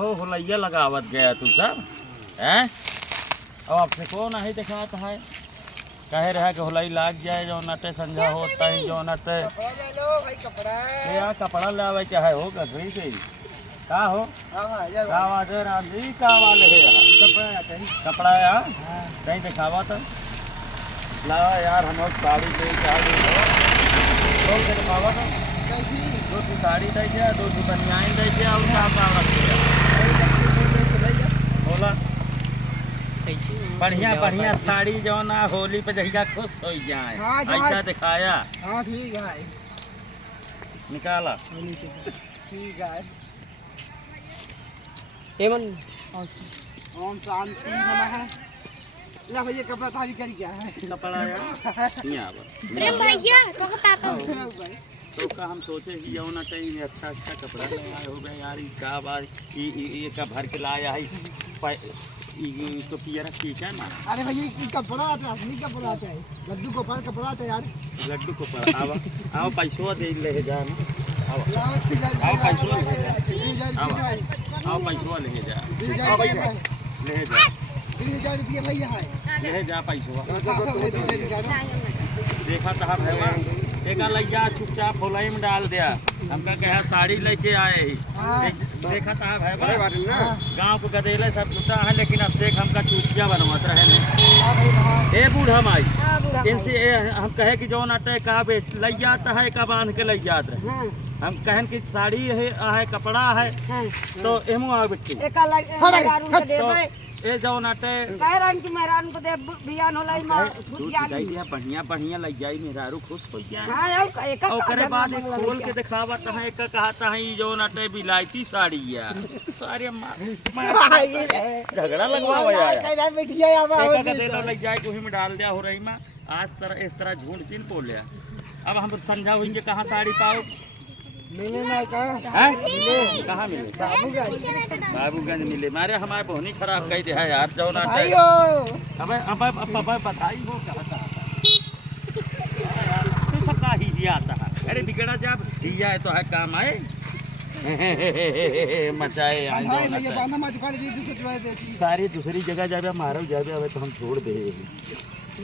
हो हुलैया लगावत गया तू सब हैं। अब आपसे कौन है दिखाता है कहे रहा कि हुलाई लाग जाए जो नटे संझा होता है जो नटे क्या कपड़ा लावे क्या है हो गई के का हो का वाजे राजी का वाले है यार कपड़ा यार कहीं दिखावा तो ला यार हम लोग साड़ी ले लोग दिखावा तो दो की साड़ी दे दिया दो की बनियान दे दिया और क्या बोला बढ़िया बढ़िया साड़ी जो ना होली पे जहिया खुश हो जाए ऐसा दिखाया। हाँ ठीक है निकाला ठीक है। एमन ओम शांति नमः। ला भैया कपड़ा थारी कर क्या है कपड़ा यार प्रेम भैया तो पापा तो का हम सोचे कि जो ना चाहिए अच्छा अच्छा कपड़ा ले आए हो गए यार का बार ये का भर के लाया है तो पियरा ठीक है ना। अरे भैया कपड़ा आता है असली कपड़ा आता है लड्डू को पर कपड़ा आता है यार लड्डू को पर आओ पैसो दे ले जा ना आओ पैसो ले जा आओ पैसो ले जा ले जा 3000 रुपया भैया है ले जा पैसो देखा था भैया एक लैया चुपचाप होलाई में डाल दिया हमका कहा साड़ी लेके आए ही देखा था भैया गांव को गदेले सब जुटा है लेकिन अब देख हमका चूतिया बनवात रहे नहीं ए बूढ़ा माई इनसे हम कहे कि जो अटे का लैया है का बांध के ले जात रहे हम कहन कि साड़ी है कपड़ा है तो एमू आ बिट्टी ए जो नटे कहरन की मेहरान को दे बियान होलाई मां बढ़िया बढ़िया लग जाई मेहरारू खुश हो जाए। हां एक और करे बाद एक खोल के दिखावत है एक कहता है जो नटे बिलायती साड़ी है सारे झगड़ा लगवावा यार कैसा बैठिया आवा एक का दे लग जाए कोही में डाल दिया हो रही में आज तरह इस तरह झूठ चिन बोल लिया। अब हम समझा होंगे कहां साड़ी पाओ मिले ना कहां मिले कहां मिले बाबूगंज मिले मारे हमारे बहुनी खराब कह दे है यार जो ना अबे अब बताई हो क्या था तो सबका ही दिया आता है अरे बिगड़ा जब दिया है तो है काम आए मचाए भैया बांधा मत कर दी सारी दूसरी जगह जाबे मारो जाबे अब तो हम छोड़ दे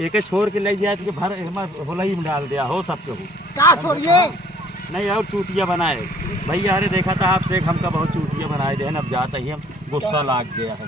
एक छोड़ के ले जाए तो भर होलाई में डाल दिया हो सबको का छोड़िए नहीं और चूतिया बनाए भैया अरे देखा था आपसे हमका बहुत चूतिया बनाए थे अब जाता ही हम गुस्सा लाग गया है।